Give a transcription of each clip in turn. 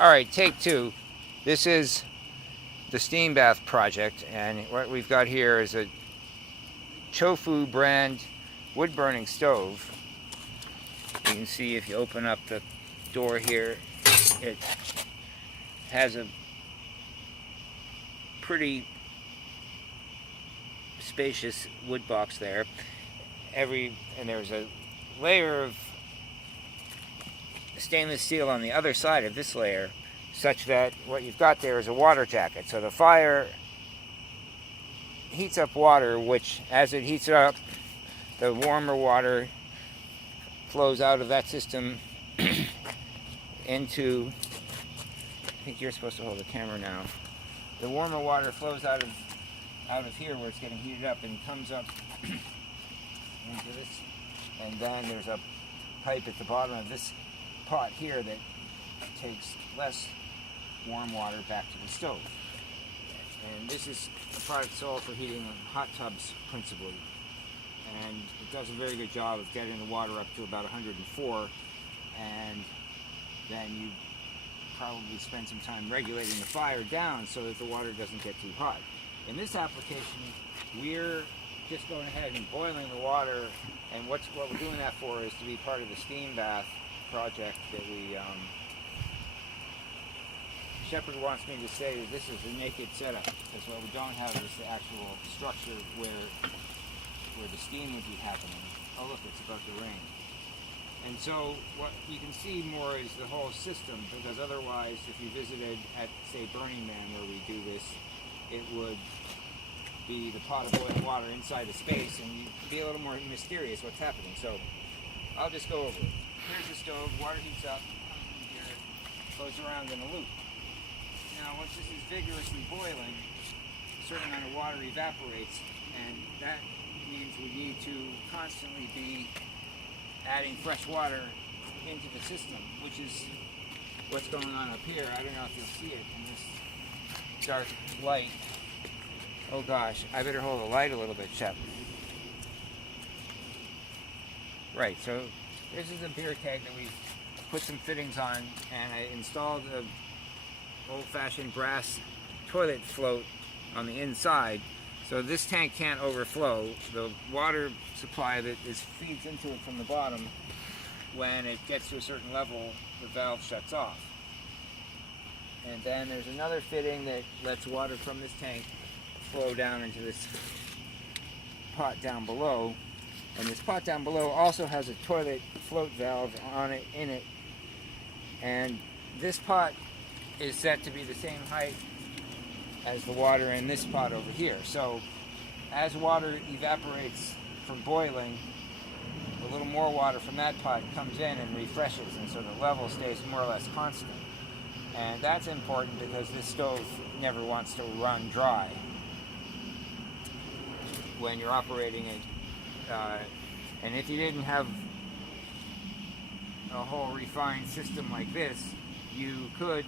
Alright, take two. This is the steam bath project, and what we've got here is a Chofu brand wood burning stove. You can see if you open up the door here, it has a pretty spacious wood box there. And there's a layer of stainless steel on the other side of this layer, such that what you've got there is a water jacket. So the fire heats up water, which as it heats it up, the warmer water flows out of that system into, I think you're supposed to hold the camera now. The warmer water flows out of here where it's getting heated up and comes up into this, and then there's a pipe at the bottom of this pot here that takes less warm water back to the stove. And this is a product sold for heating hot tubs principally, and it does a very good job of getting the water up to about 104, and then you probably spend some time regulating the fire down so that the water doesn't get too hot. In this application, we're just going ahead and boiling the water, and what we're doing that for is to be part of the steam bath project that Shepard wants me to say that this is a naked setup, because what we don't have is the actual structure where the steam would be happening. Oh look, it's about to rain. And so what you can see more is the whole system, because otherwise if you visited at, say, Burning Man where we do this, it would be the pot of boiling water inside the space, and you'd be a little more mysterious what's happening. So I'll just go over it. Here's the stove, water heats up, comes in here, goes around in a loop. Now once this is vigorously boiling, a certain amount of water evaporates, and that means we need to constantly be adding fresh water into the system, which is what's going on up here. I don't know if you'll see it in this dark light. Oh gosh, I better hold the light a little bit, Shep. Right, so this is a beer keg that we put some fittings on, and I installed an old-fashioned brass toilet float on the inside, so this tank can't overflow. The water supply that feeds into it from the bottom, when it gets to a certain level, the valve shuts off. And then there's another fitting that lets water from this tank flow down into this pot down below. And this pot down below also has a toilet float valve on it, in it. And this pot is set to be the same height as the water in this pot over here. So as water evaporates from boiling, a little more water from that pot comes in and refreshes, and so the level stays more or less constant. And that's important because this stove never wants to run dry when you're operating it. And if you didn't have a whole refined system like this, you could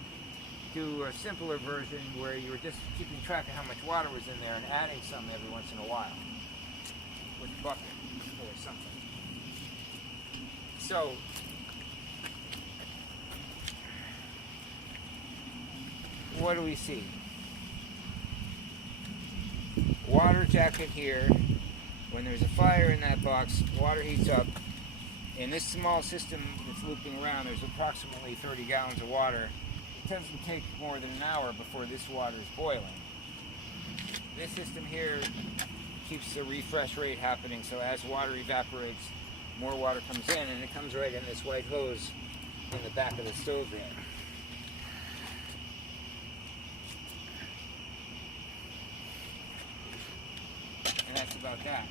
do a simpler version where you were just keeping track of how much water was in there and adding some every once in a while with a bucket or something. So what do we see? Water jacket here. When there's a fire in that box, water heats up. In this small system that's looping around, there's approximately 30 gallons of water. It doesn't take more than an hour before this water is boiling. This system here keeps the refresh rate happening, so as water evaporates, more water comes in, and it comes right in this white hose in the back of the stove there. And that's about that.